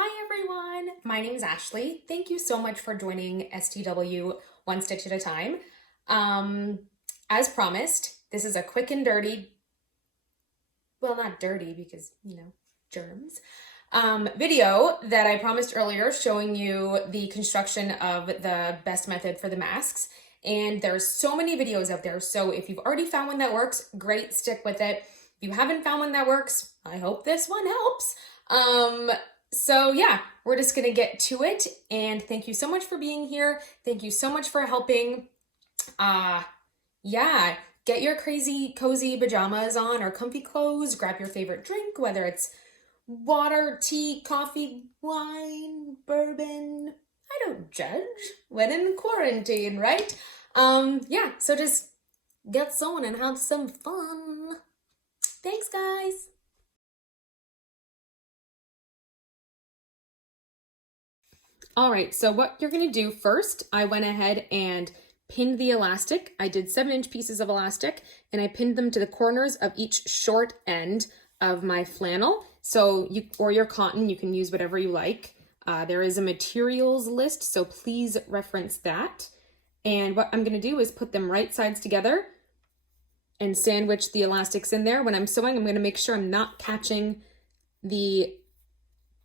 Hi everyone, my name is Ashley. Thank you so much for joining STW One Stitch at a Time. As promised, this is a quick and dirty, well, not dirty because, germs, video that I promised earlier showing you the construction of the best method for the masks. And there's so many videos out there. So if you've already found one that works, great, stick with it. If you haven't found one that works, I hope this one helps. So yeah, we're just gonna get to it. And thank you so much for being here. Thank you so much for helping. Yeah, get your crazy cozy pajamas on or comfy clothes, grab your favorite drink, whether it's water, tea, coffee, wine, bourbon. I don't judge when in quarantine, right? Yeah, so just get sewn and have some fun. Thanks, guys. All right, so what you're gonna do first, I went ahead and pinned the elastic. I did 7-inch pieces of elastic and I pinned them to the corners of each short end of my flannel. So or your cotton, you can use whatever you like. There is a materials list, so please reference that. And what I'm gonna do is put them right sides together and sandwich the elastics in there. When I'm sewing, I'm gonna make sure I'm not catching the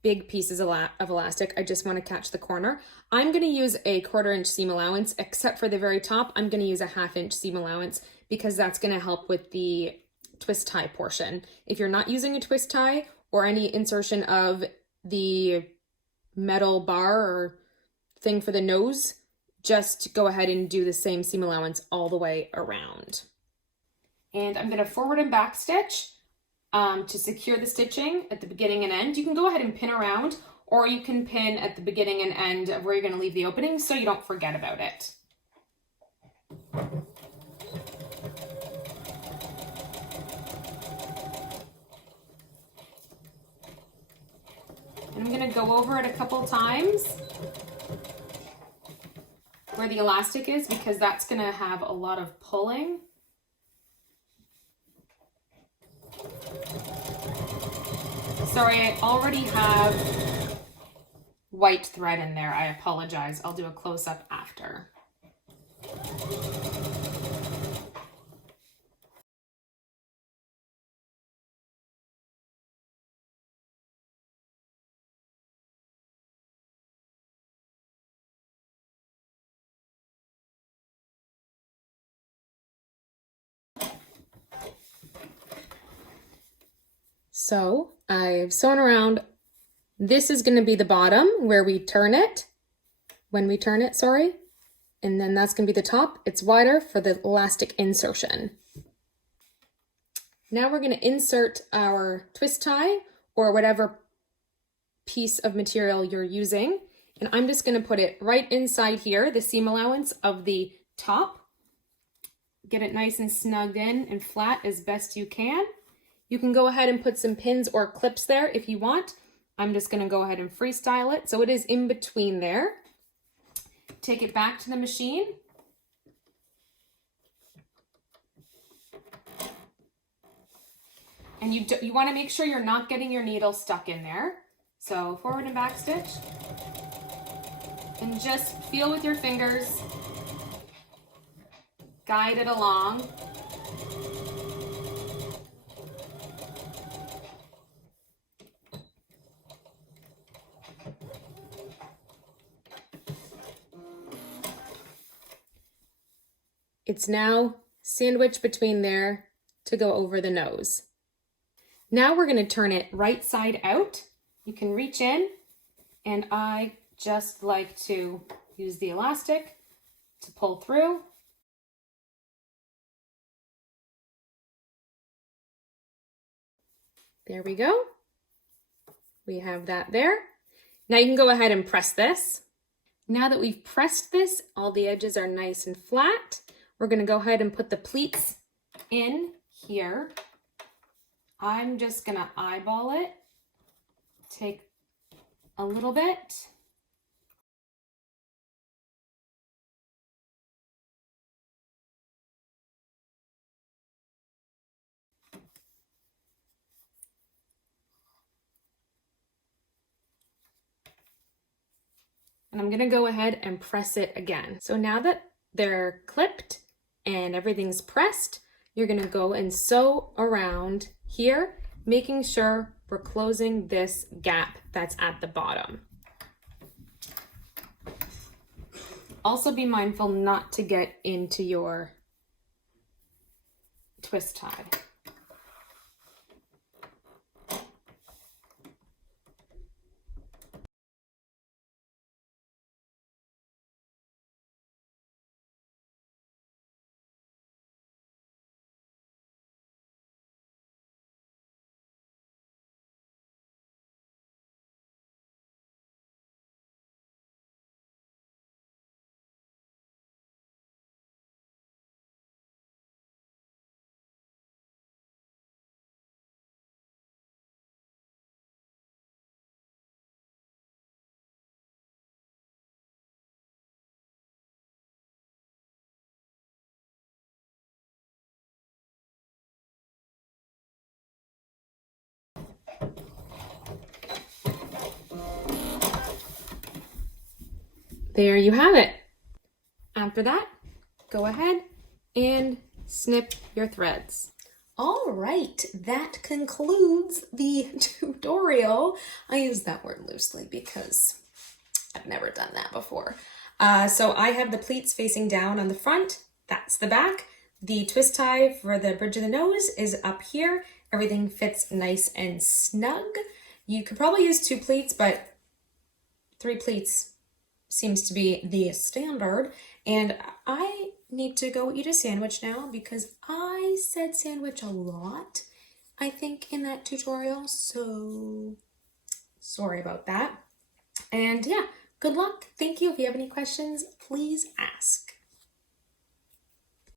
big pieces of elastic. I just want to catch the corner. I'm going to use a 1/4-inch seam allowance, except for the very top. I'm going to use a 1/2-inch seam allowance because that's going to help with the twist tie portion. If you're not using a twist tie or any insertion of the metal bar or thing for the nose, just go ahead and do the same seam allowance all the way around. And I'm going to forward and back stitch to secure the stitching at the beginning and end. You can go ahead and pin around, or you can pin at the beginning and end of where you're going to leave the opening so you don't forget about it. And I'm going to go over it a couple times where the elastic is because that's going to have a lot of pulling. Sorry, I already have white thread in there. I apologize. I'll do a close-up after. So I've sewn around. This is going to be the bottom where we turn it, when we turn it, sorry. And then that's going to be the top. It's wider for the elastic insertion. Now we're going to insert our twist tie or whatever piece of material you're using. And I'm just going to put it right inside here, the seam allowance of the top. Get it nice and snugged in and flat as best you can. You can go ahead and put some pins or clips there if you want. I'm just going to go ahead and freestyle it. So it is in between there. Take it back to the machine. And you want to make sure you're not getting your needle stuck in there. So forward and back stitch. And just feel with your fingers. Guide it along. It's now sandwiched between there to go over the nose. Now we're going to turn it right side out. You can reach in, and I just like to use the elastic to pull through. There we go. We have that there. Now you can go ahead and press this. Now that we've pressed this, all the edges are nice and flat. We're going to go ahead and put the pleats in here. I'm just going to eyeball it. Take a little bit. And I'm gonna go ahead and press it again. So now that they're clipped and everything's pressed, you're gonna go and sew around here, making sure we're closing this gap that's at the bottom. Also be mindful not to get into your twist tie. There you have it. After that, go ahead and snip your threads. All right, that concludes the tutorial. I use that word loosely because I've never done that before. So I have the pleats facing down on the front. That's the back. The twist tie for the bridge of the nose is up here. Everything fits nice and snug. You could probably use 2 pleats, but 3 pleats seems to be the standard. And I need to go eat a sandwich now because I said sandwich a lot, I think, in that tutorial. So sorry about that. And yeah, good luck. Thank you. If you have any questions, please ask.